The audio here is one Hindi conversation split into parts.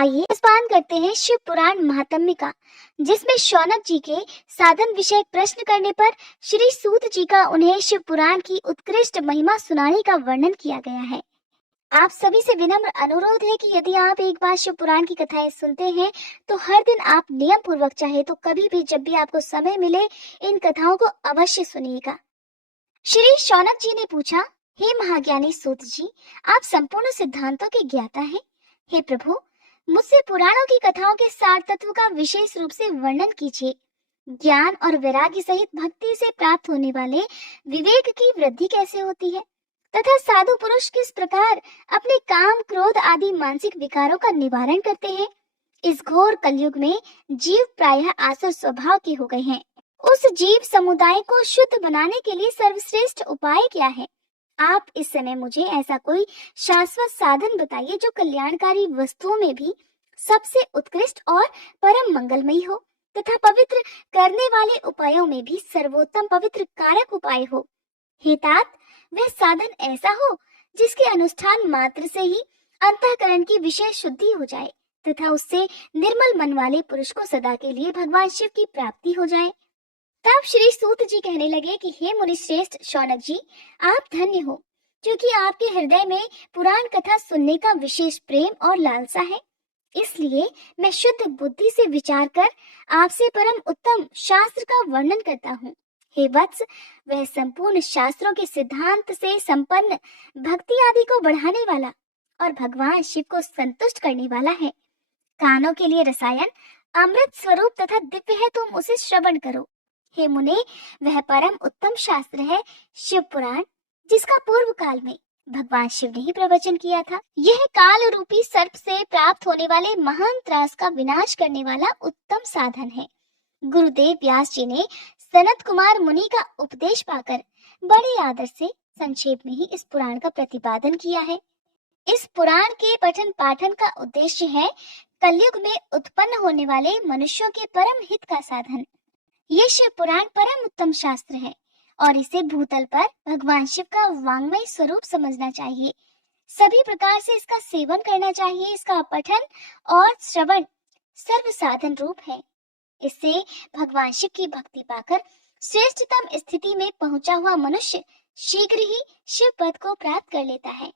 आइए स्पान करते हैं शिव पुराण महात्म्य का, जिसमें शौनक जी के साधन विषय प्रश्न करने पर श्री सूत जी का उन्हें शिव पुराण की उत्कृष्ट महिमा सुनाने का वर्णन किया गया है। आप सभी से विनम्र अनुरोध है कि यदि आप एक बार शिव पुराण की कथाएं सुनते हैं तो हर दिन आप नियम पूर्वक चाहे तो कभी भी जब भी आपको समय मिले इन कथाओं को अवश्य सुनिएगा। श्री शौनक जी ने पूछा, हे महाज्ञानी सूत जी, आप संपूर्ण सिद्धांतों के ज्ञाता हैं। हे प्रभु, मुझसे पुराणों की कथाओं के सार तत्व का विशेष रूप से वर्णन कीजिए। ज्ञान और वैराग्य सहित भक्ति से प्राप्त होने वाले विवेक की वृद्धि कैसे होती है तथा साधु पुरुष किस प्रकार अपने काम क्रोध आदि मानसिक विकारों का निवारण करते हैं। इस घोर कलयुग में जीव प्रायः आसुर स्वभाव के हो गए हैं। उस जीव समुदाय को शुद्ध बनाने के लिए सर्वश्रेष्ठ उपाय क्या है? आप इस समय मुझे ऐसा कोई शाश्वत साधन बताइए जो कल्याणकारी वस्तुओं में भी सबसे उत्कृष्ट और परम मंगलमयी हो तथा पवित्र करने वाले उपायों में भी सर्वोत्तम पवित्र कारक उपाय हो। हे तात, वह साधन ऐसा हो जिसके अनुष्ठान मात्र से ही अंतःकरण की विशेष शुद्धि हो जाए तथा उससे निर्मल मन वाले पुरुष को सदा के लिए भगवान शिव की प्राप्ति हो जाए। तब श्री सूत जी कहने लगे कि हे मुनि श्रेष्ठ शौनक जी, आप धन्य हो, क्योंकि आपके हृदय में पुराण कथा सुनने का विशेष प्रेम और लालसा है। इसलिए मैं शुद्ध बुद्धि से विचार कर आपसे परम उत्तम शास्त्र का वर्णन करता हूँ। हे वत्स, वह संपूर्ण शास्त्रों के सिद्धांत से संपन्न भक्ति आदि को बढ़ाने वाला और भगवान शिव को संतुष्ट करने वाला है। कानों के लिए रसायन अमृत स्वरूप तथा दिव्य है, तुम उसे श्रवण करो। हे मुने, वह परम उत्तम शास्त्र है शिव पुराण, जिसका पूर्व काल में भगवान शिव ने ही प्रवचन किया था। यह काल रूपी सर्प से प्राप्त होने वाले महान त्रास का विनाश करने वाला उत्तम साधन है। गुरुदेव व्यास जी ने सनत कुमार मुनि का उपदेश पाकर बड़े आदर से संक्षेप में ही इस पुराण का प्रतिपादन किया है। इस पुराण के पठन पाठन का उद्देश्य है कलयुग में उत्पन्न होने वाले मनुष्यों के परम हित का साधन। ये शिव पुराण परम उत्तम शास्त्र है और इसे भूतल पर भगवान शिव का वांग्मय स्वरूप समझना चाहिए। सभी प्रकार से इसका सेवन करना चाहिए। इसका पठन और श्रवण सर्व साधन रूप है। इससे भगवान शिव की भक्ति पाकर श्रेष्ठतम स्थिति में पहुंचा हुआ मनुष्य शीघ्र ही शिव पद को प्राप्त कर लेता है।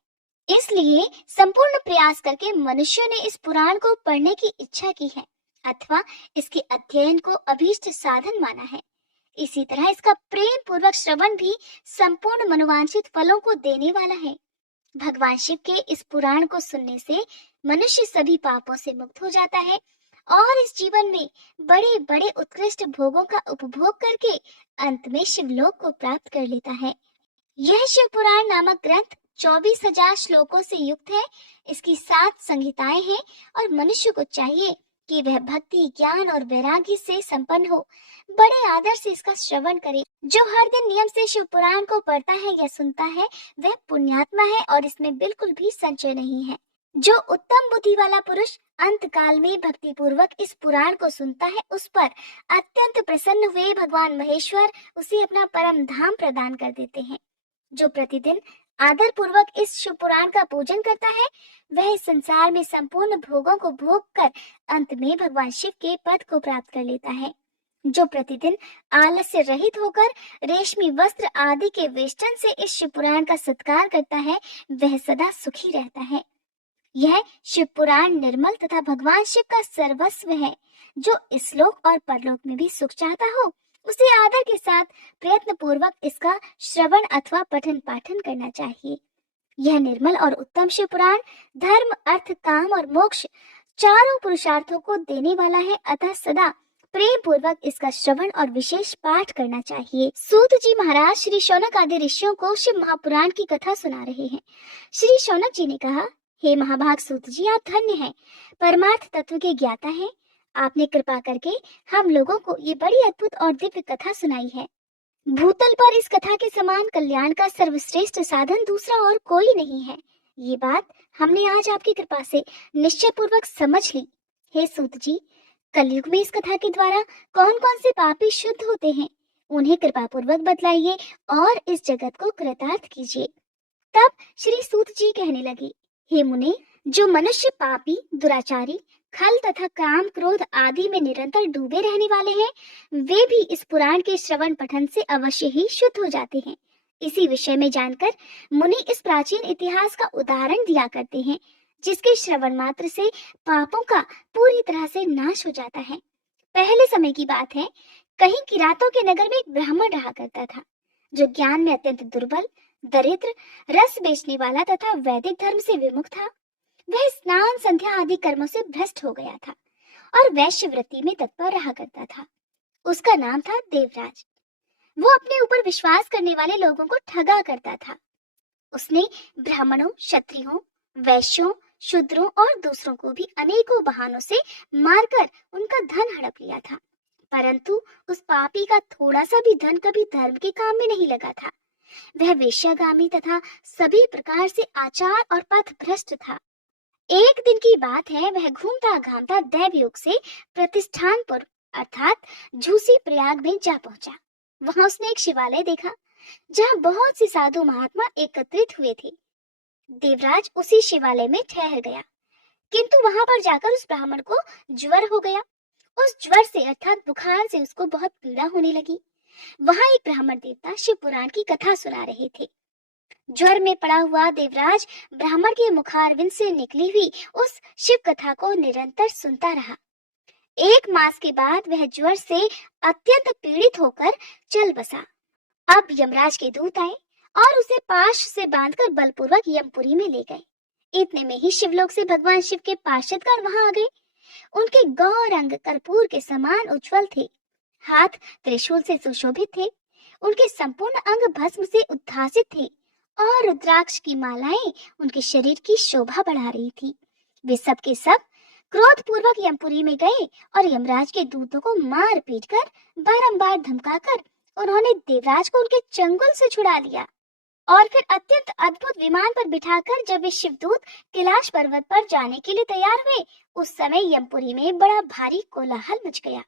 इसलिए संपूर्ण प्रयास करके मनुष्यों ने इस पुराण को पढ़ने की इच्छा की है अथवा इसके अध्ययन को अभीष्ट साधन माना है। इसी तरह इसका प्रेम पूर्वक श्रवण भी संपूर्ण मनोवांछित फलों को देने वाला है। भगवान शिव के इस पुराण को सुनने से मनुष्य सभी पापों से मुक्त हो जाता है और इस जीवन में बड़े बड़े उत्कृष्ट भोगों का उपभोग करके अंत में शिवलोक को प्राप्त कर लेता है। यह शिव पुराण नामक ग्रंथ 24,000 श्लोकों से युक्त है। इसकी 7 संहिताएं हैं और मनुष्य को चाहिए कि वह भक्ति, ज्ञान और वैराग्य से संपन्न हो, बड़े आदर से इसका श्रवण करे। जो हर दिन नियम से शिव पुराण को पढ़ता है या सुनता है वह पुण्यात्मा है और इसमें बिल्कुल भी संशय नहीं है। जो उत्तम बुद्धि वाला पुरुष अंत काल में भक्ति पूर्वक इस पुराण को सुनता है उस पर अत्यंत प्रसन्न हुए भगवान महेश्वर उसे अपना परम धाम प्रदान कर देते हैं। जो प्रतिदिन आदर पूर्वक इस शिव पुराण का पूजन करता है वह इस संसार में संपूर्ण भोगों को भोग कर अंत में भगवान शिव के पद को प्राप्त कर लेता है। जो प्रतिदिन आलस्य रहित होकर रेशमी वस्त्र आदि के वेष्टन से इस शिव पुराण का सत्कार करता है वह सदा सुखी रहता है। यह शिव पुराण निर्मल तथा भगवान शिव का सर्वस्व है। जो इस लोक और परलोक में भी सुख चाहता हो उसे आदर के साथ प्रयत्न पूर्वक इसका श्रवण अथवा पठन पाठन करना चाहिए। यह निर्मल और उत्तम शिव पुराण धर्म, अर्थ, काम और मोक्ष चारों पुरुषार्थों को देने वाला है, अतः सदा प्रेम पूर्वक इसका श्रवण और विशेष पाठ करना चाहिए। सूत जी महाराज श्री शौनक आदि ऋषियों को शिव महापुराण की कथा सुना रहे हैं। श्री शौनक जी ने कहा, हे महाभाग सूत जी, आप धन्य हैं, परमार्थ तत्व के ज्ञाता हैं। आपने कृपा करके हम लोगों को ये बड़ी अद्भुत और दिव्य कथा सुनाई है। भूतल पर इस कथा के समान कल्याण का सर्वश्रेष्ठ साधन दूसरा और कोई नहीं है। ये बात हमने आज आपकी कृपा से निश्चय पूर्वक समझ ली। हे सूत जी, कलयुग में इस कथा के द्वारा कौन कौन से पापी शुद्ध होते हैं उन्हें कृपा पूर्वक बतलाइए और इस जगत को कृतार्थ कीजिए। तब श्री सूत जी कहने लगे, हे मुने, जो मनुष्य पापी, दुराचारी, खल तथा काम क्रोध आदि में निरंतर डूबे रहने वाले हैं, वे भी इस पुराण के श्रवण पठन से अवश्य ही शुद्ध हो जाते हैं। इसी विषय में जानकर मुनि इस प्राचीन इतिहास का उदाहरण दिया करते हैं, जिसके श्रवण मात्र से पापों का पूरी तरह से नाश हो जाता है। पहले समय की बात है, कहीं किरातों के नगर में एक ब्राह्मण रहा करता था, जो ज्ञान में अत्यंत दुर्बल, दरिद्र, रस बेचने वाला तथा वैदिक धर्म से विमुख था। वह स्नान संध्या आदि कर्मों से भ्रष्ट हो गया था और वैश्य वृत्ति में तत्पर रहा करता था। उसका नाम था देवराज। वो अपने ऊपर विश्वास करने वाले लोगों को ठगा करता था। उसने ब्राह्मणों, क्षत्रियों, वैश्यों, शूद्रों और दूसरों को भी अनेकों बहानों से मारकर उनका धन हड़प लिया था, परंतु उस पापी का थोड़ा सा भी धन कभी धर्म के काम में नहीं लगा था। वह वेश्यागामी तथा सभी प्रकार से आचार और पथ भ्रष्ट था। एक दिन की बात है, वह घूमता घामता दैवयोग से प्रतिष्ठानपुर अर्थात झूसी प्रयाग में जा पहुंचा। वहां उसने एक शिवालय देखा, जहां बहुत से साधु महात्मा एकत्रित हुए थे। देवराज उसी शिवालय में ठहर गया, किंतु वहां पर जाकर उस ब्राह्मण को ज्वर हो गया। उस ज्वर से अर्थात बुखार से उसको बहुत पीड़ा होने लगी। वहां एक ब्राह्मण देवता शिव पुराण की कथा सुना रहे थे। ज्वर में पड़ा हुआ देवराज ब्राह्मण के मुखारविंद से निकली हुई उस शिव कथा को निरंतर सुनता रहा। 1 मास के बाद वह ज्वर से अत्यंत पीड़ित होकर चल बसा। अब यमराज के दूत आए और उसे पाश से बांधकर बलपूर्वक यमपुरी में ले गए। इतने में ही शिवलोक से भगवान शिव के पार्षदगण वहां आ गए। उनके गौर अंग कर्पूर के समान उज्जवल थे, हाथ त्रिशूल से सुशोभित थे, उनके संपूर्ण अंग भस्म से उद्भासित थे और रुद्राक्ष की मालाएं उनके शरीर की शोभा बढ़ा रही थी। वे सब के सब क्रोध पूर्वक यमपुरी में गए और यमराज के दूतों को मार पीट कर बारंबार धमकाकर उन्होंने देवराज को उनके चंगुल से छुड़ा लिया और फिर अत्यंत अद्भुत विमान पर बिठाकर जब वे शिवदूत कैलाश पर्वत पर जाने के लिए तैयार हुए, उस समय यमपुरी में बड़ा भारी कोलाहल मच गया।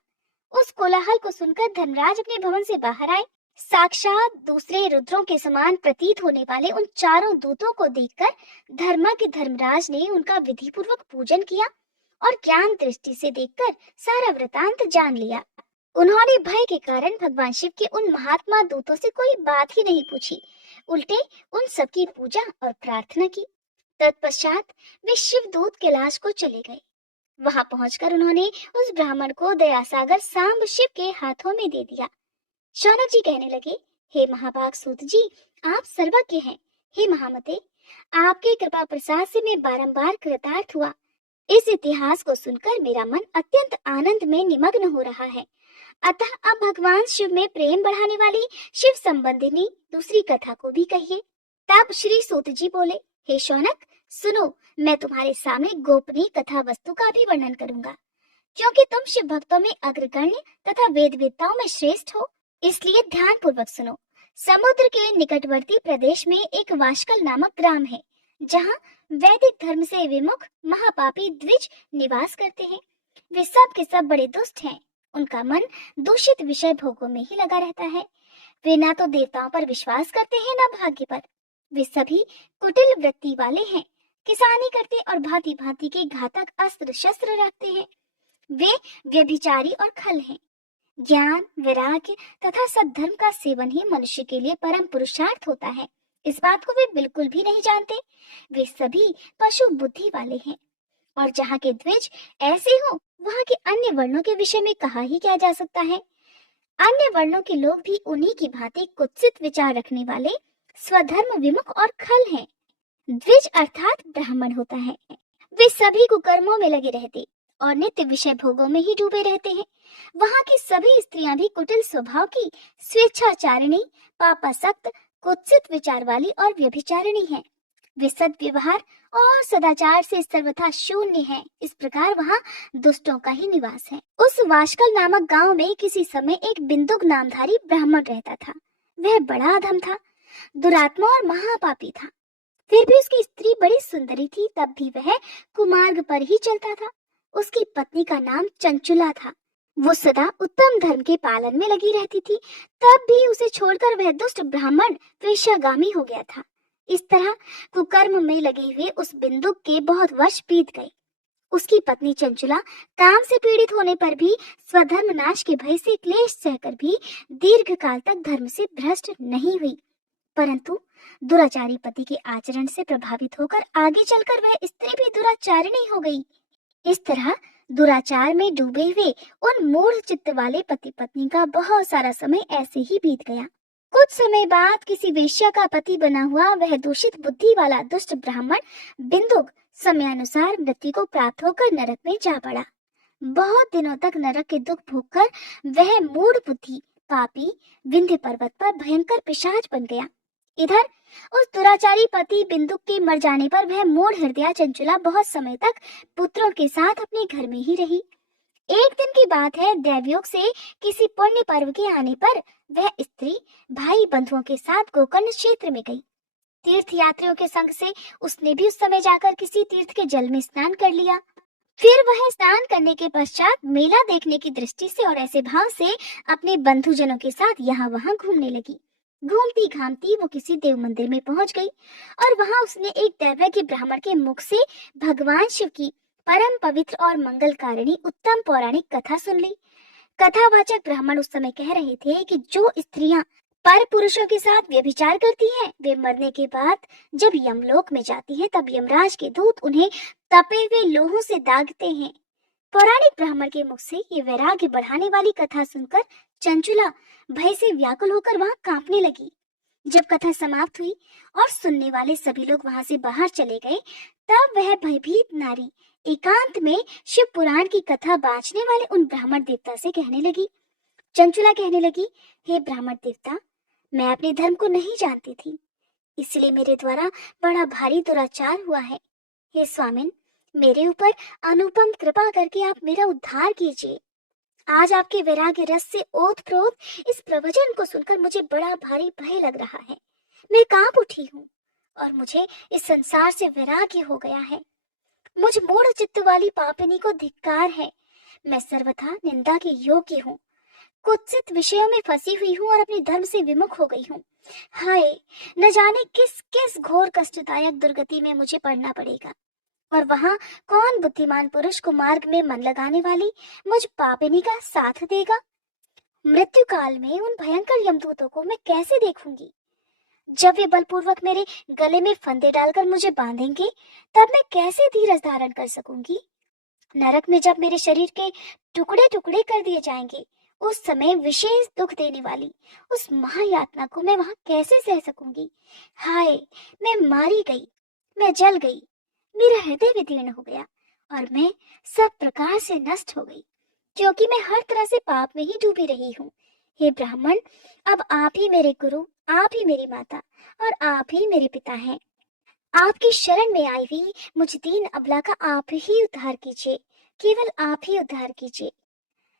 उस कोलाहल को सुनकर धर्मराज अपने भवन से बाहर आए। साक्षात दूसरे रुद्रों के समान प्रतीत होने वाले उन चारों दूतों को देखकर धर्मा के धर्मराज ने उनका विधि पूर्वक पूजन किया और ज्ञान दृष्टि से देखकर सारा वृतांत जान लिया। उन्होंने भय के कारण भगवान शिव के उन महात्मा दूतों से कोई बात ही नहीं पूछी, उल्टे उन सबकी पूजा और प्रार्थना की। तत्पश्चात वे शिवदूत कैलाश को चले गए। वहां पहुंचकर उन्होंने उस ब्राह्मण को दयासागर सांब शिव के हाथों में दे दिया। शौनक जी कहने लगे, हे महाभाग सूत जी, आप सर्वज्ञ हैं। हे महामते, आपके कृपा प्रसाद से मैं बारंबार कृतार्थ हुआ। इस इतिहास को सुनकर मेरा मन अत्यंत आनंद में निमग्न हो रहा है। अतः अब भगवान शिव में प्रेम बढ़ाने वाली शिव संबंधिनी दूसरी कथा को भी कहिए। तब श्री सूत जी बोले, हे शौनक, सुनो, मैं तुम्हारे सामने गोपनीय कथा वस्तु का भी वर्णन करूंगा, क्योंकि तुम शिव भक्तों में अग्रगण्य तथा वेद वेदताओं में श्रेष्ठ हो, इसलिए ध्यान पूर्वक सुनो। समुद्र के निकटवर्ती प्रदेश में एक वाशकल नामक ग्राम है, जहाँ वैदिक धर्म से विमुख महापापी द्विज निवास करते हैं। वे सब के सब बड़े दुष्ट हैं। उनका मन दूषित विषय भोगों में ही लगा रहता है। वे ना तो देवताओं पर विश्वास करते हैं, ना भाग्य पर। वे सभी कुटिल वृत्ति वाले हैं, किसानी करते और भांति भांति के घातक अस्त्र शस्त्र रखते हैं। वे व्यभिचारी और खल हैं। ज्ञान, वैराग्य तथा सद्धर्म का सेवन ही मनुष्य के लिए परम पुरुषार्थ होता है, इस बात को वे बिल्कुल भी नहीं जानते। वे सभी पशु बुद्धि वाले हैं, और जहाँ के द्विज ऐसे हो, वहाँ के अन्य वर्णों के विषय में कहा ही क्या जा सकता है। अन्य वर्णों के लोग भी उन्हीं की भांति कुत्सित विचार रखने वाले, स्वधर्म विमुख और खल हैं। द्विज अर्थात ब्राह्मण होता है। वे सभी कुकर्मों में लगे रहते और नित्य विषय भोगों में ही डूबे रहते हैं। वहाँ की सभी स्त्रियां भी कुटिल स्वभाव की, स्वेच्छाचारिणी, पापासक्त, कुत्सित विचार वाली और व्यभिचारिणी हैं। वे सद्व्यवहार और सदाचार से सर्वथा शून्य हैं। इस प्रकार वहाँ दुष्टों का ही निवास है। उस वाशकल नामक गांव में किसी समय एक बिंदुक नामधारी ब्राह्मण रहता था। वह बड़ा अधम था, दुरात्मा और महापापी था। फिर भी उसकी स्त्री बड़ी सुंदरी थी, तब भी वह कुमार्ग पर ही चलता था। उसकी पत्नी का नाम चंचुला था। वो सदा उत्तम धर्म के पालन में लगी रहती थी, तब भी उसे छोड़कर वह दुष्ट ब्राह्मण वेश्यागामी हो गया था। इस तरह कुकर्म में लगे हुए उस बिंदुक के बहुत वर्ष बीत गए। उसकी पत्नी चंचुला काम से पीड़ित होने पर भी स्वधर्म नाश के भय से क्लेश सहकर भी दीर्घ काल तक धर्म से भ्रष्ट नहीं हुई, परंतु दुराचारी पति के आचरण से प्रभावित होकर आगे चलकर वह स्त्री भी दुराचारिणी हो गई। इस तरह दुराचार में डूबे हुए उन मूढ़ चित्त वाले पति पत्नी का बहुत सारा समय ऐसे ही बीत गया। कुछ समय बाद किसी वेश्या का पति बना हुआ वह दूषित बुद्धि वाला दुष्ट ब्राह्मण बिंदुक समयानुसार मृत्यु को प्राप्त होकर नरक में जा पड़ा। बहुत दिनों तक नरक के दुख भोगकर वह मूढ़ बुद्धि पापी विंध्य पर्वत पर भयंकर पिशाच बन गया। इधर उस दुराचारी पति बिंदुक के मर जाने पर वह मूढ़ हृदया चंचुला बहुत समय तक पुत्रों के साथ अपने घर में ही रही। एक दिन की बात है, दैवयोग से किसी पुण्य पर्व के आने पर वह स्त्री भाई बंधुओं के साथ गोकर्ण क्षेत्र में गई। तीर्थ यात्रियों के संग से उसने भी उस समय जाकर किसी तीर्थ के जल में स्नान कर लिया। फिर वह स्नान करने के पश्चात मेला देखने की दृष्टि से और ऐसे भाव से अपने बंधुजनों के साथ यहाँ वहाँ घूमने लगी। घूमती घामती वो किसी देव मंदिर में पहुंच गई और वहां उसने एक दैवज्ञ ब्राह्मण के मुख से भगवान शिव की परम पवित्र और मंगलकारिणी उत्तम पौराणिक कथा सुन ली। कथावाचक ब्राह्मण उस समय कह रहे थे कि जो स्त्रियां पर पुरुषों के साथ व्यभिचार करती हैं, वे मरने के बाद जब यमलोक में जाती हैं, तब यमराज के दूत उन्हें तपे हुए लोहों से दागते हैं। पौराणिक ब्राह्मण के मुख से ये वैराग्य बढ़ाने वाली कथा सुनकर चंचुला भय से व्याकुल होकर वहां कांपने लगी। जब कथा समाप्त हुई और सुनने वाले सभी लोग वहां से बाहर चले गए, तब वह भयभीत नारी एकांत में शिव पुराण की कथा बांचने वाले उन ब्राह्मण देवता से कहने लगी। चंचुला कहने लगी, हे ब्राह्मण देवता, मैं अपने धर्म को नहीं जानती थी, इसलिए मेरे द्वारा बड़ा भारी दुराचार हुआ है। हे स्वामिन, मेरे ऊपर अनुपम कृपा करके आप मेरा उद्धार कीजिए। आज आपके वैराग्य रस से ओतप्रोत इस प्रवचन को सुनकर मुझे बड़ा भारी भय लग रहा है। मैं कांप उठी हूँ और मुझे इस संसार से वैराग्य हो गया है। मुझ मूढ़ चित्त वाली पापिनी को धिक्कार है। मैं सर्वथा निंदा के योग्य हूँ, कुत्सित विषयों में फंसी हुई हूँ और अपने धर्म से विमुख हो गई हूँ। हाय, न जाने किस किस घोर कष्टदायक दुर्गति में मुझे पड़ना पड़ेगा, और वहां कौन बुद्धिमान पुरुष को मार्ग में मन लगाने वाली मुझ पापिनी का साथ देगा। मृत्यु काल में उन भयंकर यमदूतों को मैं कैसे देखूंगी। जब वे बलपूर्वक मेरे गले में फंदे डालकर मुझे बांधेंगे, तब मैं कैसे धीरज धारण कर सकूंगी। नरक में जब मेरे शरीर के टुकड़े टुकड़े कर दिए जाएंगे, उस समय विशेष दुख देने वाली उस महायातना को मैं वहां कैसे सह सकूंगी। हाय, मैं मारी गई, मैं जल गई, मेरा हृदय विदीर्ण हो गया और मैं सब प्रकार से नष्ट हो गई, क्योंकि मैं हर तरह से पाप में ही डूबी रही हूँ। हे ब्राह्मण, अब आप ही मेरे गुरु, आप ही मेरी माता और आप ही मेरे पिता हैं। आपकी शरण में आई हुई मुझ दीन अबला का आप ही उद्धार कीजिए, केवल आप ही उद्धार कीजिए।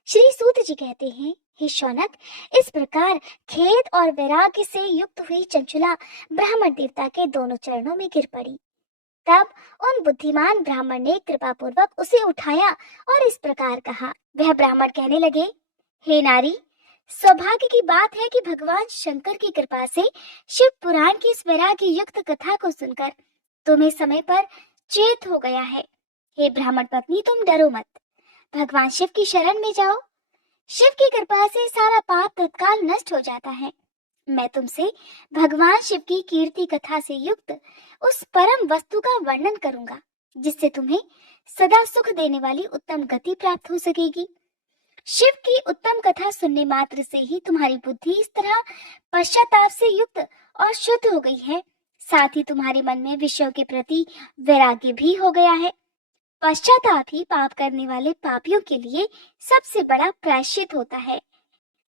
श्री सूत जी कहते हैं, हे शौनक, इस प्रकार खेद और वैराग्य से युक्त हुई चंचुला ब्राह्मण देवता के दोनों चरणों में गिर पड़ी। तब उन बुद्धिमान ब्राह्मण ने कृपा पूर्वक उसे उठाया और इस प्रकार कहा। वह ब्राह्मण कहने लगे, हे नारी, सौभाग्य की बात है कि भगवान शंकर की कृपा से शिव पुराण की इस वैराग्य युक्त कथा को सुनकर तुम्हें समय पर चेत हो गया है। हे ब्राह्मण पत्नी, तुम डरो मत, भगवान शिव की शरण में जाओ। शिव की कृपा से सारा पाप तत्काल नष्ट हो जाता है। मैं तुमसे भगवान शिव की कीर्ति कथा से युक्त उस परम वस्तु का वर्णन करूंगा, जिससे तुम्हें सदा सुख देने वाली उत्तम गति प्राप्त हो सकेगी। शिव की उत्तम कथा सुनने मात्र से ही तुम्हारी बुद्धि इस तरह पश्चाताप से युक्त और शुद्ध हो गई है, साथ ही तुम्हारे मन में विषयों के प्रति वैराग्य भी हो गया है। पश्चाताप ही पाप करने वाले पापियों के लिए सबसे बड़ा प्रायश्चित होता है।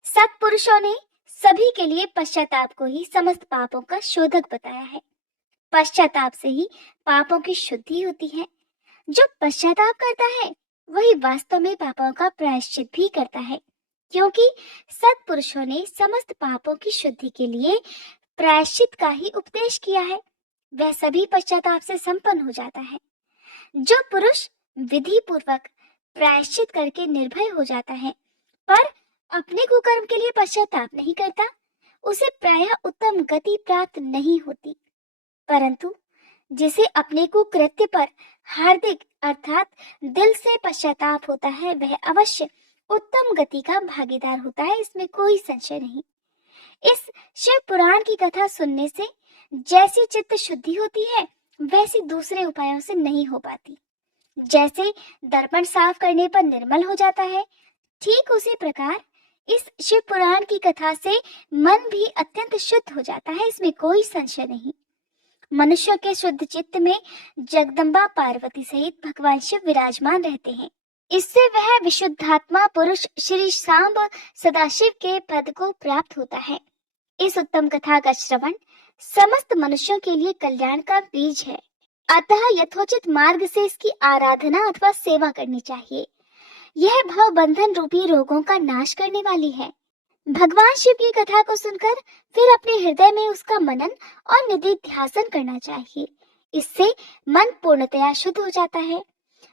सत्पुरुषों ने सभी के लिए पश्चाताप को ही समस्त पापों का शोधक बताया है। पश्चाताप से ही पापों की शुद्धि होती है। जो पश्चाताप करता है वही वास्तव में पापों का प्रायश्चित भी करता है, क्योंकि सत्पुरुषों ने समस्त पापों की शुद्धि के लिए प्रायश्चित का ही उपदेश किया है। वह सभी पश्चाताप से संपन्न हो जाता है। जो पुरुष विधि पूर्वक प्रायश्चित करके निर्भय हो जाता है पर अपने कुकर्म के लिए पश्चाताप नहीं करता, उसे प्रायः उत्तम गति प्राप्त नहीं होती। परंतु जिसे अपने कुकृत्य पर हार्दिक अर्थात दिल से पश्चाताप होता है, वह अवश्य उत्तम गति का भागीदार होता है, इसमें कोई संशय नहीं। इस शिव पुराण की कथा सुनने से जैसी चित्त शुद्धि होती है, वैसी दूसरे उपायों से नहीं हो पाती। जैसे दर्पण साफ करने पर निर्मल हो जाता है, ठीक उसी प्रकार इस शिव पुराण की कथा से मन भी अत्यंत शुद्ध हो जाता है, इसमें कोई संशय नहीं। मनुष्य के शुद्ध चित्त में जगदम्बा पार्वती सहित भगवान शिव विराजमान रहते हैं। इससे वह विशुद्धात्मा पुरुष श्री सांब सदाशिव के पद को प्राप्त होता है। इस उत्तम कथा का श्रवण समस्त मनुष्यों के लिए कल्याण का बीज है, अतः यथोचित मार्ग से इसकी आराधना अथवा सेवा करनी चाहिए। यह भव बंधन रूपी रोगों का नाश करने वाली है। भगवान शिव की कथा को सुनकर फिर अपने हृदय में उसका मनन और निधिध्यासन करना चाहिए। इससे मन पूर्णतया शुद्ध हो जाता है।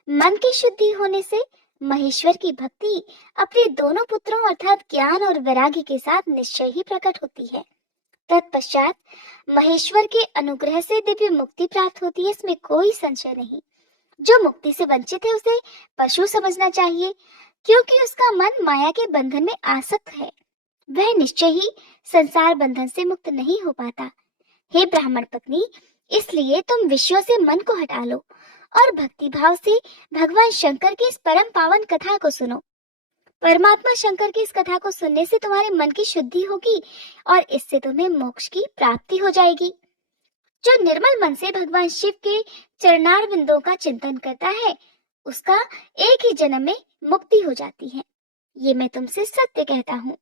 मन की शुद्धि होने से महेश्वर की भक्ति अपने दोनों पुत्रों अर्थात ज्ञान और वैराग्य के साथ निश्चय ही प्रकट होती है। तत्पश्चात महेश्वर के अनुग्रह से दिव्य मुक्ति प्राप्त होती है, इसमें कोई संशय नहीं। जो मुक्ति से वंचित है उसे पशु समझना चाहिए, क्योंकि उसका मन माया के बंधन में आसक्त है। वह निश्चय ही संसार बंधन से मुक्त नहीं हो पाता। हे ब्राह्मण पत्नी, इसलिए तुम विषयों से मन को हटा लो और भक्ति भाव से भगवान शंकर की इस परम पावन कथा को सुनो। परमात्मा शंकर की इस कथा को सुनने से तुम्हारे मन की शुद्धि होगी और इससे तुम्हें मोक्ष की प्राप्ति हो जाएगी। जो निर्मल मन से भगवान शिव के चरणार बिंदों का चिंतन करता है, उसका एक ही जन्म में मुक्ति हो जाती है। ये मैं तुमसे सत्य कहता हूँ।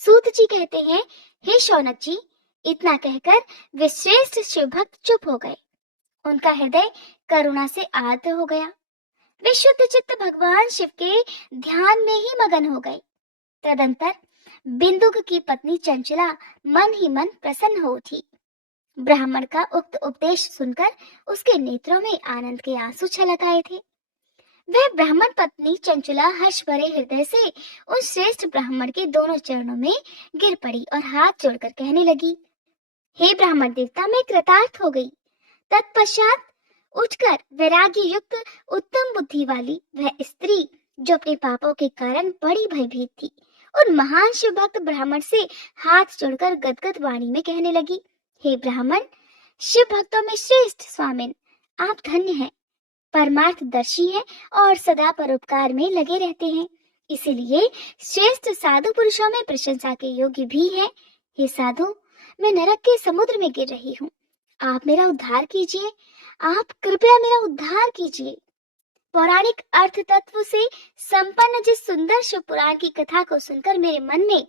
सूत जी कहते हैं, हे शौनक जी, इतना कहकर वे श्रेष्ठ शिव भक्त चुप हो गए। उनका हृदय करुणा से आर्द्र हो गया। वे शुद्ध चित्त भगवान शिव के ध्यान में ही मगन हो गए। तदंतर बिंदुक की पत्नी चंचला मन ही मन प्रसन्न हो उठी। ब्राह्मण का उक्त उपदेश सुनकर उसके नेत्रों में आनंद के आंसू छलक आए थे। वह ब्राह्मण पत्नी चंचला हर्ष भरे हृदय से उस श्रेष्ठ ब्राह्मण के दोनों चरणों में गिर पड़ी और हाथ जोड़कर कहने लगी, हे ब्राह्मण देवता, मैं कृतार्थ हो गई। तत्पश्चात उठकर वैराग्य युक्त उत्तम बुद्धि वाली वह स्त्री, जो अपने पापों के कारण बड़ी भयभीत थी, उन महान शिव भक्त ब्राह्मण से हाथ जोड़कर गदगद वाणी में कहने लगी, हे ब्राह्मण, शिव भक्तों में श्रेष्ठ स्वामिन, आप धन्य हैं, परमार्थदर्शी हैं और सदा परोपकार में लगे रहते हैं, इसीलिए श्रेष्ठ साधु पुरुषों में प्रशंसा के योग्य भी हैं। हे साधु, मैं नरक के समुद्र में गिर रही हूँ, आप मेरा उद्धार कीजिए, आप कृपया मेरा उद्धार कीजिए। पौराणिक अर्थ तत्व से संपन्न जिस सुंदर शिव पुराण की कथा को सुनकर मेरे मन में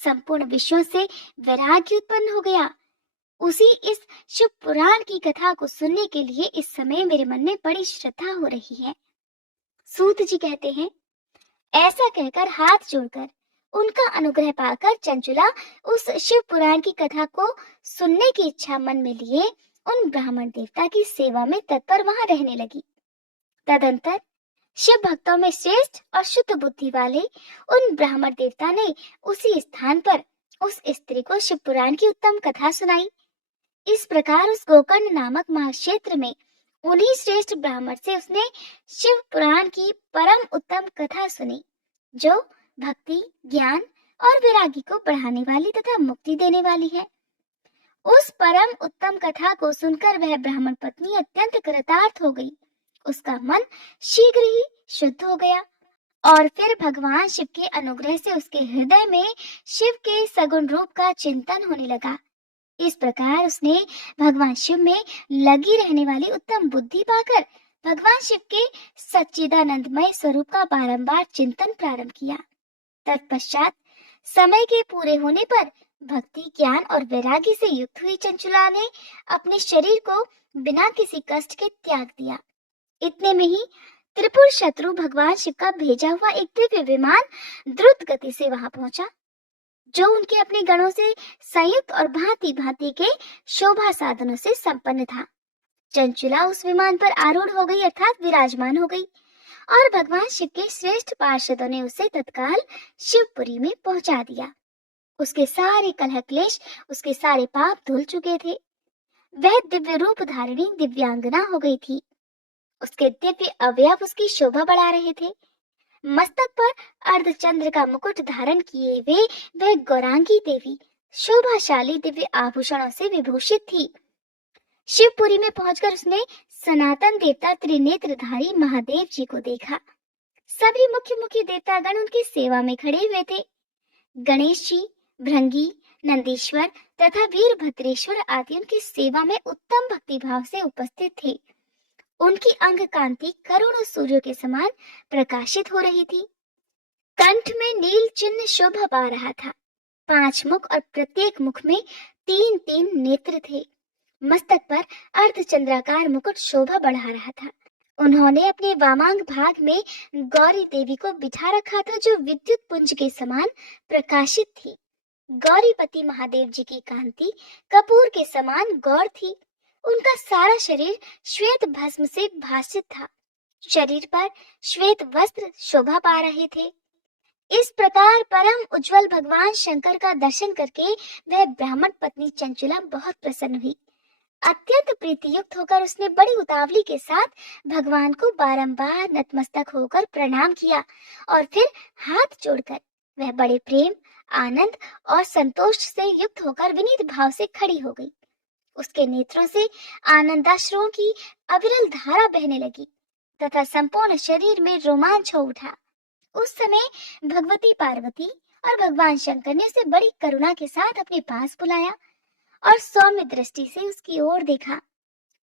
संपूर्ण विषयों से वैराग्य उत्पन्न हो गया। उसी इस शिव पुराण की कथा को सुनने के लिए इस समय मेरे मन में बड़ी श्रद्धा हो रही है। सूत जी कहते हैं, ऐसा कहकर हाथ जोड़कर उनका अनुग्रह पाकर चंचला उस शिव पुराण की कथा को सुनने की इच्छा मन में लिए उन ब्राह्मण देवता की सेवा में तत्पर वहां रहने लगी। तदंतर शिव भक्तों में श्रेष्ठ और शुद्ध बुद्धि वाले उन ब्राह्मण देवता ने उसी स्थान पर उस स्त्री को शिव पुराण की उत्तम कथा सुनाई। इस प्रकार उस गोकर्ण नामक महाक्षेत्र में उन्हीं श्रेष्ठ ब्राह्मण से उसने शिव पुराण की परम उत्तम कथा सुनी, जो भक्ति, ज्ञान और वैराग्य को बढ़ाने वाली तथा मुक्ति देने वाली है। उस परम उत्तम कथा को सुनकर वह ब्राह्मण पत्नी अत्यंत कृतार्थ हो गई। उसका मन शीघ्र ही शुद्ध हो गया और फिर भगवान शिव के अनुग्रह से उसके हृदय में शिव के सगुण रूप का चिंतन होने लगा। इस प्रकार उसने भगवान शिव में लगी रहने वाली उत्तम बुद्धि पाकर भगवान शिव के सच्चिदानंदमय स्वरूप का बारंबार चिंतन प्रारंभ किया। तत्पश्चात समय के पूरे होने पर भक्ति, ज्ञान और वैराग्य से युक्त हुई चंचला ने अपने शरीर को बिना किसी कष्ट के त्याग दिया। इतने में ही त्रिपुर शत्रु भगवान शिव का भेजा हुआ एक दिव्य विमान द्रुत गति से वहां पहुंचा, जो उनके अपने गणों से संयुक्त और भांति भांति के शोभा साधनों से संपन्न था। चंचला उस विमान पर आरूढ़ हो गई अर्थात विराजमान हो गई और भगवान शिव के श्रेष्ठ पार्षदों ने उसे तत्काल शिवपुरी में पहुंचा दिया। उसके सारे कलह क्लेश, उसके सारे पाप धुल चुके थे। वह दिव्य रूप धारिणी दिव्यांगना हो गई थी। उसके दिव्य अवयव उसकी शोभा बढ़ा रहे थे। मस्तक पर अर्धचंद्र का मुकुट धारण किए हुए वह गौरांगी देवी शोभाशाली दिव्य आभूषणों से विभूषित थी। शिवपुरी में पहुंचकर उसने सनातन देवता त्रिनेत्रधारी महादेव जी को देखा। सभी मुख्य मुख्य देवतागण उनकी सेवा में खड़े हुए थे। गणेश जी, भृंगी, नंदीश्वर तथा वीरभद्रेश्वर आदि उनकी सेवा में उत्तम भक्तिभाव से उपस्थित थे। उनकी अंग कांति करोड़ों सूर्यों के समान प्रकाशित हो रही थी। कंठ में नील चिन्ह शोभा पा रहा था। 5 मुख और प्रत्येक मुख में 3-3 नेत्र थे। मस्तक पर अर्धचंद्राकार मुकुट शोभा बढ़ा रहा था। उन्होंने अपने वामांग भाग में गौरी देवी को बिठा रखा था, जो विद्युत पुंज के समान प्रकाशित थी। गौरीपति महादेव जी की कांति कपूर के समान गौर थी। उनका सारा शरीर श्वेत भस्म से भासित था। शरीर पर श्वेत वस्त्र शोभा पा रहे थे। इस प्रकार परम उज्जवल भगवान शंकर का दर्शन करके वह ब्राह्मण पत्नी चंचुला बहुत प्रसन्न हुई। अत्यंत प्रीतियुक्त होकर उसने बड़ी उतावली के साथ भगवान को बारंबार नतमस्तक होकर प्रणाम किया और फिर हाथ जोड़कर वह बड़े प्रेम, आनंद और संतोष से युक्त होकर विनीत भाव से खड़ी हो गई। उसके नेत्रों से आनंदाश्रुओं की अविरल धारा बहने लगी तथा संपूर्ण शरीर में रोमांच हो उठा। उस समय भगवती पार्वती और भगवान शंकर ने उसे बड़ी करुणा के साथ अपने पास बुलाया और सौम्य दृष्टि से उसकी ओर देखा।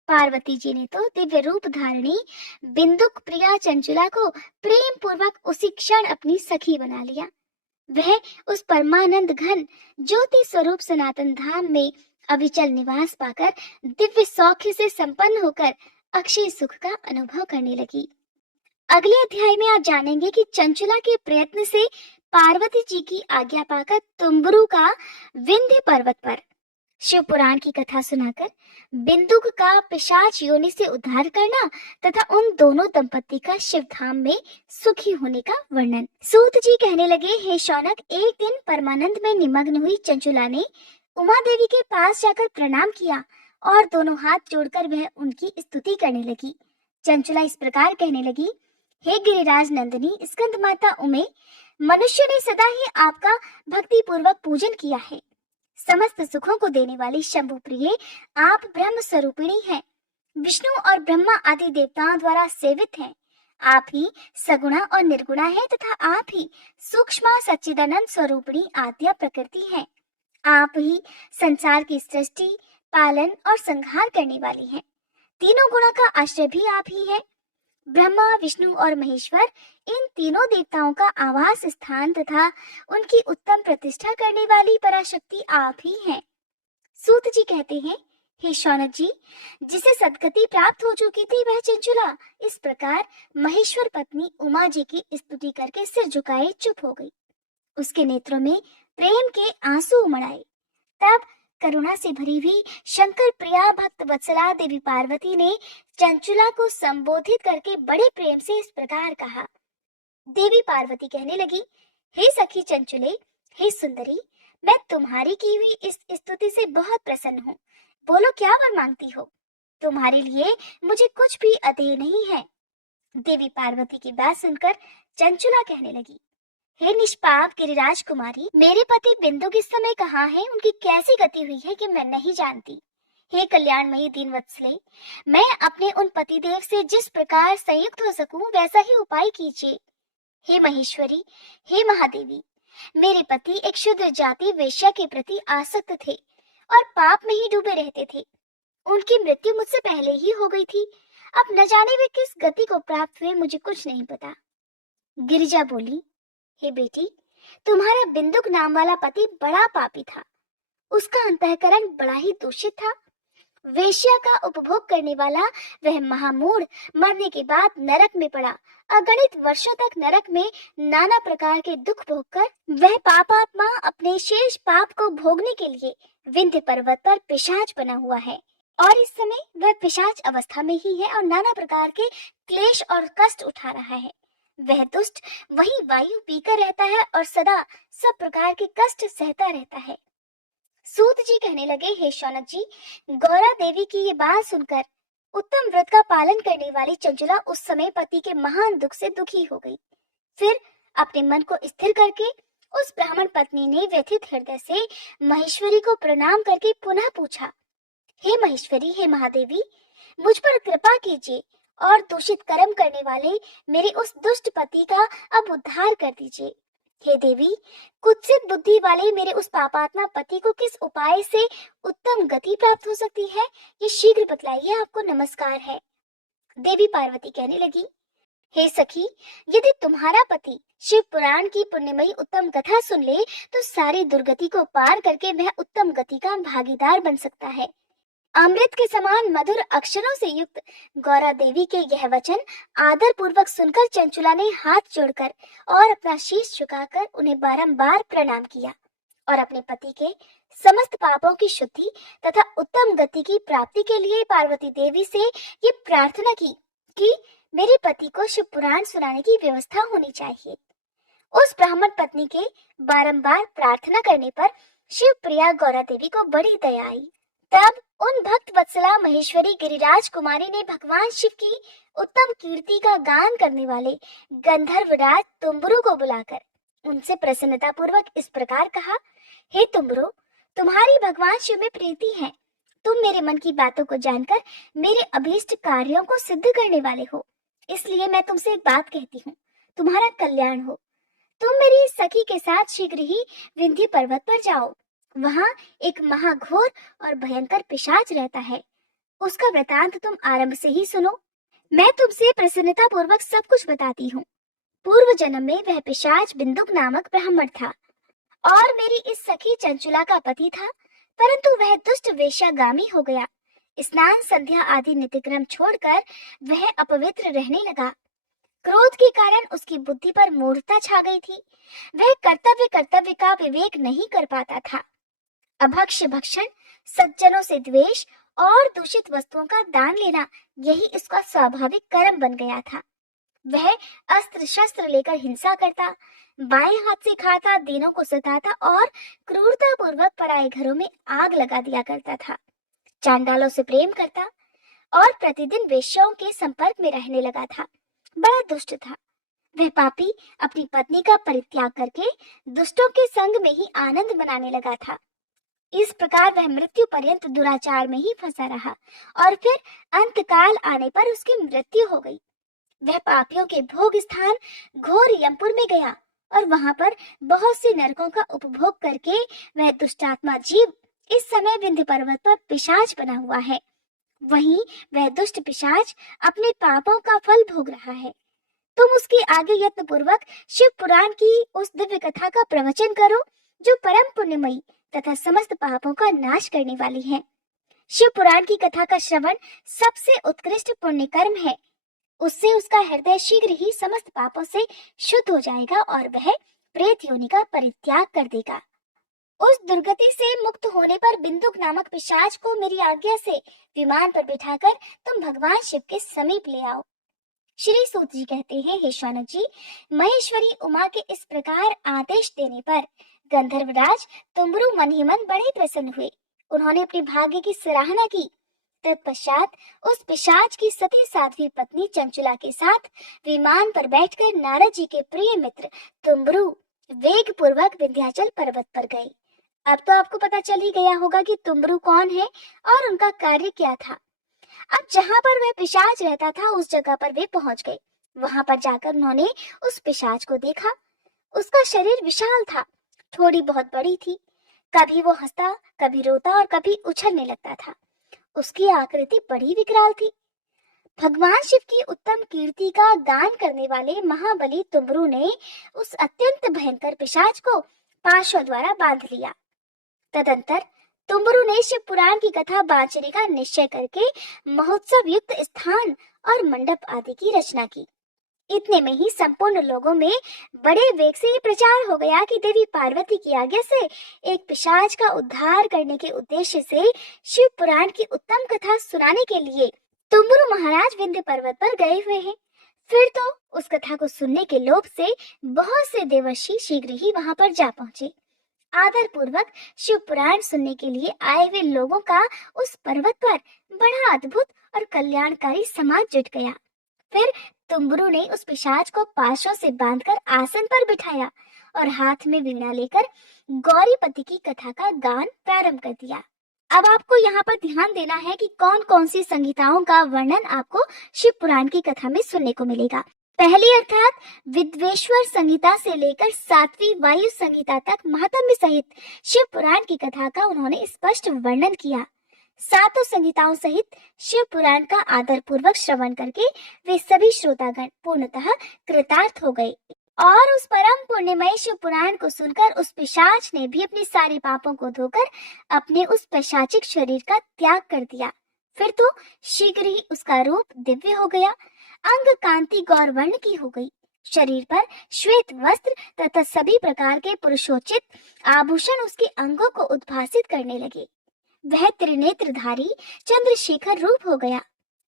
पार्वती जी ने तो दिव्य रूप धारिणी बिंदुक प्रिया चंचुला को प्रेम पूर्वक उसी क्षण अपनी सखी बना लिया। वह उस परमानंद घन ज्योति स्वरूप सनातन धाम में अविचल निवास पाकर दिव्य सौख्य से संपन्न होकर अक्षय सुख का अनुभव करने लगी। अगले अध्याय में आप जानेंगे कि चंचुला के प्रयत्न से पार्वती जी की आज्ञा पाकर तुम्बरू का विंध्य पर्वत पर शिव पुराण की कथा सुनाकर बिंदुक का पिशाच योनि से उद्धार करना तथा उन दोनों दंपति का शिव धाम में सुखी होने का वर्णन। सूत जी कहने लगे, हे शौनक, एक दिन परमानंद में निमग्न हुई चंचुला ने उमा देवी के पास जाकर प्रणाम किया और दोनों हाथ जोड़कर वह उनकी स्तुति करने लगी। चंचुला इस प्रकार कहने लगी, हे गिरिराज नंदिनी स्कंद माता उमे, मनुष्य ने सदा ही आपका भक्ति पूर्वक पूजन किया है। समस्त सुखों को देने वाली शंभु प्रिय आप ब्रह्म स्वरूपिणी हैं। विष्णु और ब्रह्मा आदि देवताओं द्वारा सेवित हैं। आप ही सगुणा और निर्गुणा है तथा आप ही सूक्ष्म सच्चिदानंद स्वरूपिणी आद्या प्रकृति हैं। आप ही संसार की सृष्टि, पालन और संहार करने वाली हैं। तीनों गुणों का आश्रय भी आप ही है। ब्रह्मा, विष्णु और महेश्वर इन तीनों देवताओं का आवास स्थान तथा उनकी उत्तम प्रतिष्ठा करने वाली पराशक्ति आप ही हैं। सूत जी कहते हैं, हे शौनक जी, जिसे सद्गति प्राप्त हो चुकी थी वह चंचुला इस प्रकार महेश्वर पत्नी उमा जी की स्तुति करके सिर झुकाए चुप हो गई। उसके नेत्रों में प्रेम के आंसू उमड़ आए। तब करुणा से भरी हुई शंकर प्रिया भक्त वत्सला देवी पार्वती ने चंचुला को संबोधित करके बड़े प्रेम से इस प्रकार कहा। देवी पार्वती कहने लगी, हे सखी चंचुले, हे सुंदरी, मैं तुम्हारी की हुई इस स्तुति से बहुत प्रसन्न हूँ। बोलो, क्या वर मांगती हो? तुम्हारे लिए मुझे कुछ भी अदेय नहीं है। देवी पार्वती की बात सुनकर चंचुला कहने लगी, हे निष्पाप गिरिराज कुमारी, मेरे पति बिंदु किस समय कहाँ है, उनकी कैसी गति हुई है कि मैं नहीं जानती। हे कल्याणमयी दीनवत्सले, मैं अपने उन पतिदेव से जिस प्रकार संयुक्त हो सकूं वैसा ही उपाय कीजिए। हे महेश्वरी, हे महादेवी, मेरे पति एक शुद्र जाति वेश्या के प्रति आसक्त थे और पाप में ही डूबे रहते थे। उनकी मृत्यु मुझसे पहले ही हो गई थी। अब न जाने वे किस गति को प्राप्त हुए, मुझे कुछ नहीं पता। गिरिजा बोली, हे बेटी, तुम्हारा बिंदुक नाम वाला पति बड़ा पापी था। उसका अंतःकरण बड़ा ही दूषित था। वेश्या का उपभोग करने वाला वह महामूढ़ मरने के बाद नरक में पड़ा। अगणित वर्षों तक नरक में नाना प्रकार के दुख भोगकर वह पापात्मा अपने शेष पाप को भोगने के लिए विंध्य पर्वत पर पिशाच बना हुआ है और इस समय वह पिशाच अवस्था में ही है और नाना प्रकार के क्लेश और कष्ट उठा रहा है। वह दुष्ट वही वायु पीकर रहता है और सदा सब प्रकार के कष्ट सहता रहता है। सूत जी कहने लगे, हे शौनक जी, गौरा देवी की ये बात सुनकर उत्तम व्रत का पालन करने वाली चंचला उस समय पति के महान दुख से दुखी हो गई। फिर अपने मन को स्थिर करके उस ब्राह्मण पत्नी ने व्यथित हृदय से महेश्वरी को प्रणाम करके पुनः पूछा, हे महेश्वरी, हे महादेवी, मुझ पर कृपा कीजिए और दूषित कर्म करने वाले मेरे उस दुष्ट पति का अब उद्धार कर दीजिए। हे देवी, कुत्सित बुद्धि वाले मेरे उस पापात्मा पति को किस उपाय से उत्तम गति प्राप्त हो सकती है, ये शीघ्र बतलाइए, आपको नमस्कार है। देवी पार्वती कहने लगी, हे सखी, यदि तुम्हारा पति शिव पुराण की पुण्यमयी उत्तम कथा सुन ले तो सारी दुर्गति को पार करके वह उत्तम गति का भागीदार बन सकता है। अमृत के समान मधुर अक्षरों से युक्त गौरा देवी के यह वचन आदर पूर्वक सुनकर चंचुला ने हाथ जोड़कर और अपना शीश झुकाकर उन्हें बारंबार प्रणाम किया और अपने पति के समस्त पापों की शुद्धि तथा उत्तम गति की प्राप्ति के लिए पार्वती देवी से ये प्रार्थना की कि मेरे पति को शिव पुराण सुनाने की व्यवस्था होनी चाहिए। उस ब्राह्मण पत्नी के बारंबार प्रार्थना करने पर शिव प्रिया गौरा देवी को बड़ी दया आई। तब उन भक्त वत्सला महेश्वरी गिरिराज कुमारी ने भगवान शिव की उत्तम कीर्ति का गान करने वाले गंधर्वराज तुम्बुरु को बुलाकर उनसे प्रसन्नता पूर्वक इस प्रकार कहा, हे तुम्बुरु, तुम्हारी भगवान शिव में प्रीति है। तुम मेरे मन की बातों को जानकर मेरे अभीष्ट कार्यों को सिद्ध करने वाले हो, इसलिए मैं तुमसे एक बात कहती हूँ, तुम्हारा कल्याण हो। तुम मेरी सखी के साथ शीघ्र ही विंध्य पर्वत पर जाओ। वहां एक महाघोर और भयंकर पिशाच रहता है। उसका वृतांत तुम आरंभ से ही सुनो। मैं तुमसे प्रसन्नता पूर्वक सब कुछ बताती हूँ। पूर्व जन्म में वह पिशाच बिंदुक नामक ब्राह्मण था और मेरी इस सखी चंचुला का पति था, परंतु वह दुष्ट वेश्यागामी हो गया। स्नान संध्या आदि नित्यक्रम छोड़कर वह अपवित्र रहने लगा। क्रोध के कारण उसकी बुद्धि पर मूढ़ता छा गई थी। वह कर्तव्य का विवेक नहीं कर पाता था। अभक्ष्य भक्षण, सज्जनों से द्वेष और दूषित वस्तुओं का दान लेना, यही उसका स्वाभाविक कर्म बन गया था। वह अस्त्र शस्त्र लेकर हिंसा करता, बाएं हाथ से खाता, दीनों को सताता और क्रूरता पूर्वक पराये घरों में आग लगा दिया करता था। चांडालों से प्रेम करता और प्रतिदिन वेश्याओं के संपर्क में रहने लगा था। बड़ा दुष्ट था। वह पापी अपनी पत्नी का परित्याग करके दुष्टों के संग में ही आनंद मनाने लगा था। इस प्रकार वह मृत्यु पर्यंत दुराचार में ही फंसा रहा और फिर अंतकाल आने पर उसकी मृत्यु हो गई। वह पापियों के भोग स्थान घोर यमपुर में गया और वहां पर बहुत सी नरकों का उपभोग करके वह दुष्टात्मा जीव इस समय विंध्य पर्वत पर पिशाच बना हुआ है। वहीं वह दुष्ट पिशाच अपने पापों का फल भोग रहा है। तुम उसके आगे यत्न पूर्वक शिव पुराण की उस दिव्य कथा का प्रवचन करो जो परम पुण्यमयी तथा समस्त पापों का नाश करने वाली है। शिव पुराण की कथा का श्रवण सबसे उत्कृष्ट पुण्य कर्म है। उससे उसका हृदय शीघ्र ही समस्त पापों से शुद्ध हो जाएगा और वह प्रेत योनि का परित्याग कर देगा। उस दुर्गति से मुक्त होने पर बिंदुक नामक पिशाच को मेरी आज्ञा से विमान पर बिठाकर तुम भगवान शिव के समीप ले आओ। श्री सूत जी कहते हैं, हे शौनक जी, महेश्वरी उमा के इस प्रकार आदेश देने पर गंधर्वराज तुम्बुरु मन ही मन बड़े प्रसन्न हुए। उन्होंने अपने भाग्य की सराहना की। तत्पश्चात उस पिशाच की सती साध्वी पत्नी चंचुला के साथ विमान पर बैठकर नारद जी के प्रिय मित्र तुम्बुरु वेग पूर्वक विंध्याचल पर्वत पर गए। अब तो आपको पता चल ही गया होगा कि तुम्बुरु कौन है और उनका कार्य क्या था। अब जहाँ पर वह पिशाच रहता था उस जगह पर वे पहुंच गए। वहां पर जाकर उन्होंने उस पिशाच को देखा। उसका शरीर विशाल था, थोड़ी बहुत बड़ी थी। कभी वो हंसता, कभी रोता और कभी उछलने लगता था। उसकी आकृति बड़ी विकराल थी। भगवान शिव की उत्तम कीर्ति का गान करने वाले महाबली तुम्बुरु ने उस अत्यंत भयंकर पिशाच को पाशों द्वारा बांध लिया। तदंतर तुम्बुरु ने शिव पुराण की कथा बांचने का निश्चय करके महोत्सव युक्त स्थान और मंडप आदि की रचना की। इतने में ही संपूर्ण लोगों में बड़े वेग से ये प्रचार हो गया कि देवी पार्वती की आज्ञा से एक पिशाच का उद्धार करने के उद्देश्य से शिव पुराण की उत्तम कथा सुनाने के लिए तुम्बुरु महाराज विंध्य पर्वत पर गए हुए हैं। फिर तो उस कथा को सुनने के लोभ से बहुत से देवर्षि शीघ्र ही वहां पर जा पहुंचे आदर पूर्वक शिव पुराण सुनने के लिए आए हुए लोगों का उस पर्वत पर बड़ा अद्भुत और कल्याणकारी समाज जुट गया। फिर तुम्बरू ने उस पिशाच को पाशों से बांधकर आसन पर बिठाया और हाथ में वीणा लेकर गौरीपति की कथा का गान प्रारंभ कर दिया। अब आपको यहाँ पर ध्यान देना है कि कौन कौन सी संहिताओं का वर्णन आपको शिव पुराण की कथा में सुनने को मिलेगा। पहली अर्थात विद्वेश्वर संहिता से लेकर 7वीं वायु संहिता तक महात्म्य सहित शिव पुराण की कथा का उन्होंने स्पष्ट वर्णन किया। सातों संहिताओं सहित शिव पुराण का आदर पूर्वक श्रवण करके वे सभी श्रोतागण पूर्णतः कृतार्थ हो गए और उस परम पुण्यमय शिव पुराण को सुनकर उस पिशाच ने भी अपने सारे पापों को धोकर अपने उस पैशाचिक शरीर का त्याग कर दिया। फिर तो शीघ्र ही उसका रूप दिव्य हो गया, अंग कांति गौरवर्ण की हो गई, शरीर पर श्वेत वस्त्र तथा सभी प्रकार के पुरुषोचित आभूषण उसके अंगों को उद्भासित करने लगे। वह त्रिनेत्रधारी चंद्रशेखर रूप हो गया।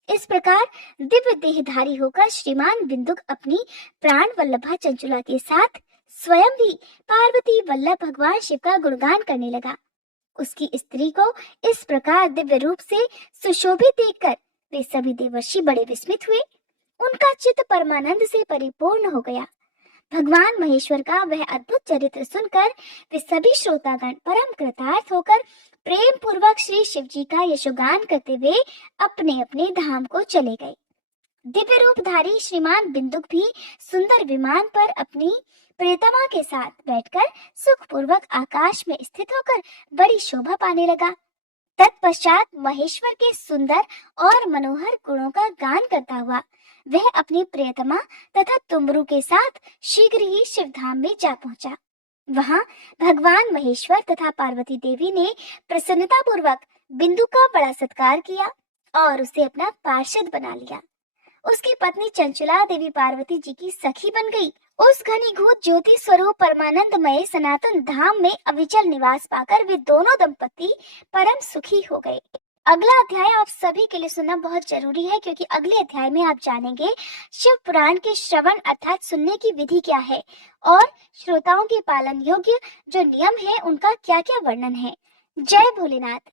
इस प्रकार दिव्य देहधारी होकर श्रीमान बिंदुक अपनी प्राण वल्लभा चंचुला के साथ स्वयं भी पार्वती वल्लभ भगवान शिव का गुणगान करने लगा। उसकी स्त्री को इस प्रकार दिव्य रूप से सुशोभित देखकर वे सभी देवर्षि बड़े विस्मित हुए। उनका चित्त परमानंद से परिपूर्ण हो गया। भगवान महेश्वर का वह अद्भुत चरित्र सुनकर वे सभी श्रोतागण परम कृतार्थ होकर प्रेम पूर्वक श्री शिव जी का यशोगान करते हुए अपने अपने धाम को चले गए। दिव्य रूपधारी श्रीमान बिंदुक भी सुंदर विमान पर अपनी प्रियतमा के साथ बैठकर सुखपूर्वक आकाश में स्थित होकर बड़ी शोभा पाने लगा। तत्पश्चात महेश्वर के सुंदर और मनोहर गुणों का गान करता हुआ वह अपनी प्रियतमा तथा तुम्बरू के साथ शीघ्र ही शिवधाम में जा पहुंचा। वहां भगवान महेश्वर तथा पार्वती देवी ने प्रसन्नता पूर्वक बिंदु का बड़ा सत्कार किया और उसे अपना पार्षद बना लिया। उसकी पत्नी चंचला देवी पार्वती जी की सखी बन गई। उस घनीभूत ज्योति स्वरूप परमानंदमय सनातन धाम में अविचल निवास पाकर वे दोनों दंपति परम सुखी हो गए। अगला अध्याय आप सभी के लिए सुनना बहुत जरूरी है, क्योंकि अगले अध्याय में आप जानेंगे शिव पुराण के श्रवण अर्थात सुनने की विधि क्या है और श्रोताओं के पालन योग्य जो नियम है उनका क्या क्या वर्णन है। जय भोलेनाथ।